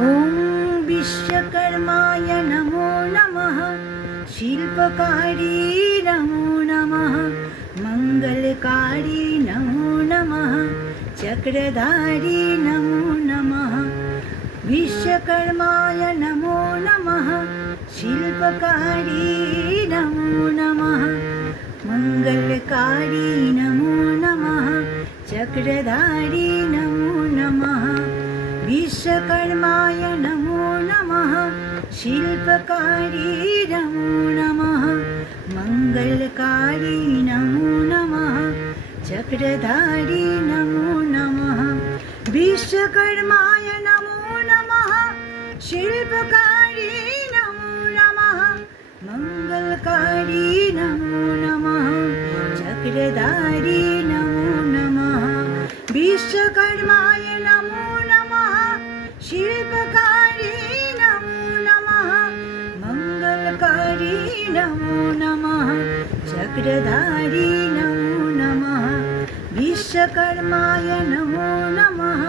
ॐ विश्वकर्माय नमो नमः। शिल्पकारी नमो नमः। मंगलकारी नमो नमः। चक्रधारी नमो नमः। विश्वकर्माय नमो नमः। शिल्पकारी नमो नमः। मंगलकारी नमो नमः। चक्रधारी नमो नमः। विश्वकर्माय नमो नमः। शिल्पकारी नमो नमः। मंगलकारी नमो नमः। चक्रधारी नमो नमः। विश्वकर्माय नमो नमः। शिल्पकारी नमो नमः। मंगलकारी नमो नमः। चक्रधारी नमो नमः। विश्वकर्माय नमो नमः। शिल्पकारी नमो नमः। मंगलकारी नमो नमः। चक्रधारी नमो नमः। विश्वकर्माय नमो नमः।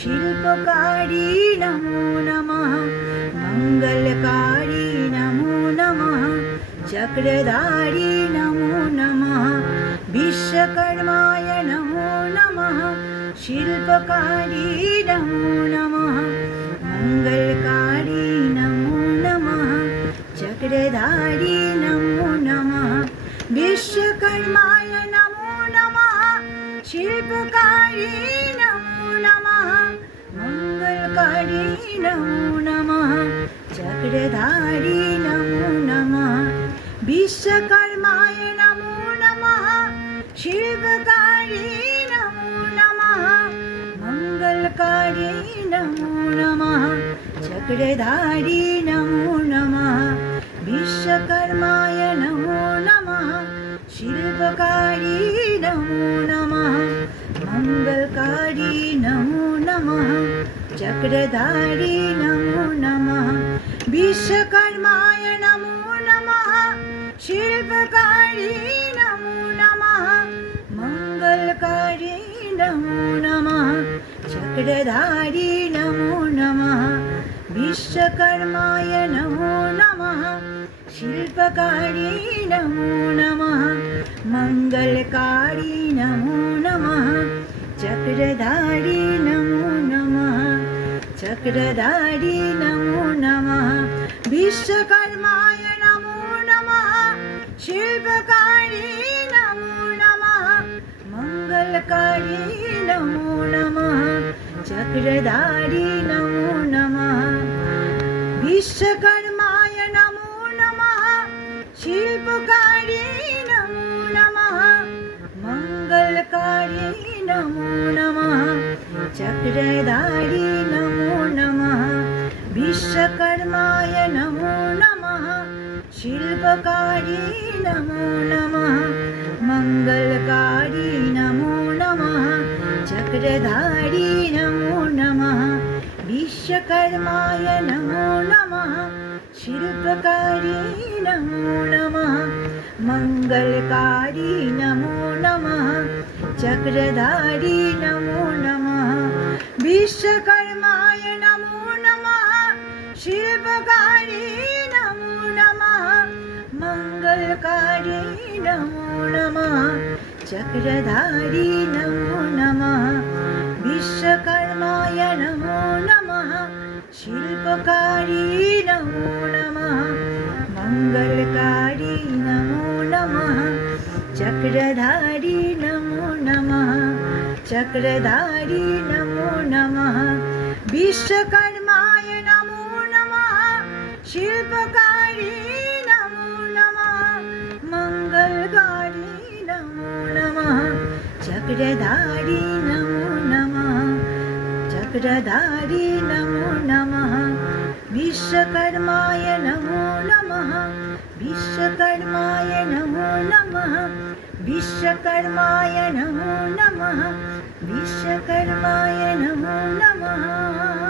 शिल्पकारी नमो नमः। मंगलकारी नमो नमः। चक्रधारी नमो नमः। विश्वकर्माय नमो नमः। शिल्पकारी नमो नमः। मंगलकारी नमो नमः। चक्रधारी नमो नमः। विश्वकर्माय नमो नमः। शिल्पकारी नमो नमः। मंगलकारी नमो नमः। चक्रधारी नमो नमः। विश्वकर्माय नमो नमः। शिल्पकारी नमो नमः। मंगलकारी नमो नमः। चक्रधारी नमो नमः। विश्वकर्माय नमो नमः। शिल्पकारी नमो नमः। मंगलकारी नमो नमः। चक्रधारी नमो नमः। विश्वकर्माय नमो नमः। शिल्पकारी नमो नमः। मंगलकारी नमो नमः। चक्रधारी नमो नमः। विश्वकर्माय नमो नमः। शिल्पकारी नमो नमः। मंगलकारी नमो नमः। चक्रधारी नमो नमः। चक्रधारी नमो नमः। विश्वकर्माय नमो नमः। शिल्पकारी नमो नमः। मंगलकारी नमो नमः। चक्रधारी नमो नमः। विश्वकर्माय नमो नमः। शिल्पकारी नमो नमः। मंगलकारी नमो नमः। चक्रधारी नमो नमः। विश्वकर्माय नमो नमः। शिल्पकारी नमो नमः। मंगलकारी नमो नमः। चक्रधारी नमो नमः। विश्वकर्माय नमो नमः। शिल्पकारी नमो नमः। मंगलकारी नमो नमः। चक्रधारी नमो नमः। विश्वकर्माय नमो नमः। शिल्पकारी नमो नमः। मंगलकारी नमो नमः। चक्रधारी नमो नमः। विश्वकर्माय नमो नमः। शिल्पकारी नमो नमः। मंगलकारी नमो नमः। चक्रधारी नमो नमः। चक्रधारी नमो नमः। विश्वकर्माय नमो नमः। शिल्पकारी नमो नमः। मंगलकारी नमो नमः। चक्रधारी नमो नमः। चक्रधारी नमो नमः। विश्वकर्माय नमो नमः। विश्वकर्माय नमो नमः। विश्वकर्माय नमो नमः। विश्वकर्माय नमो नमः।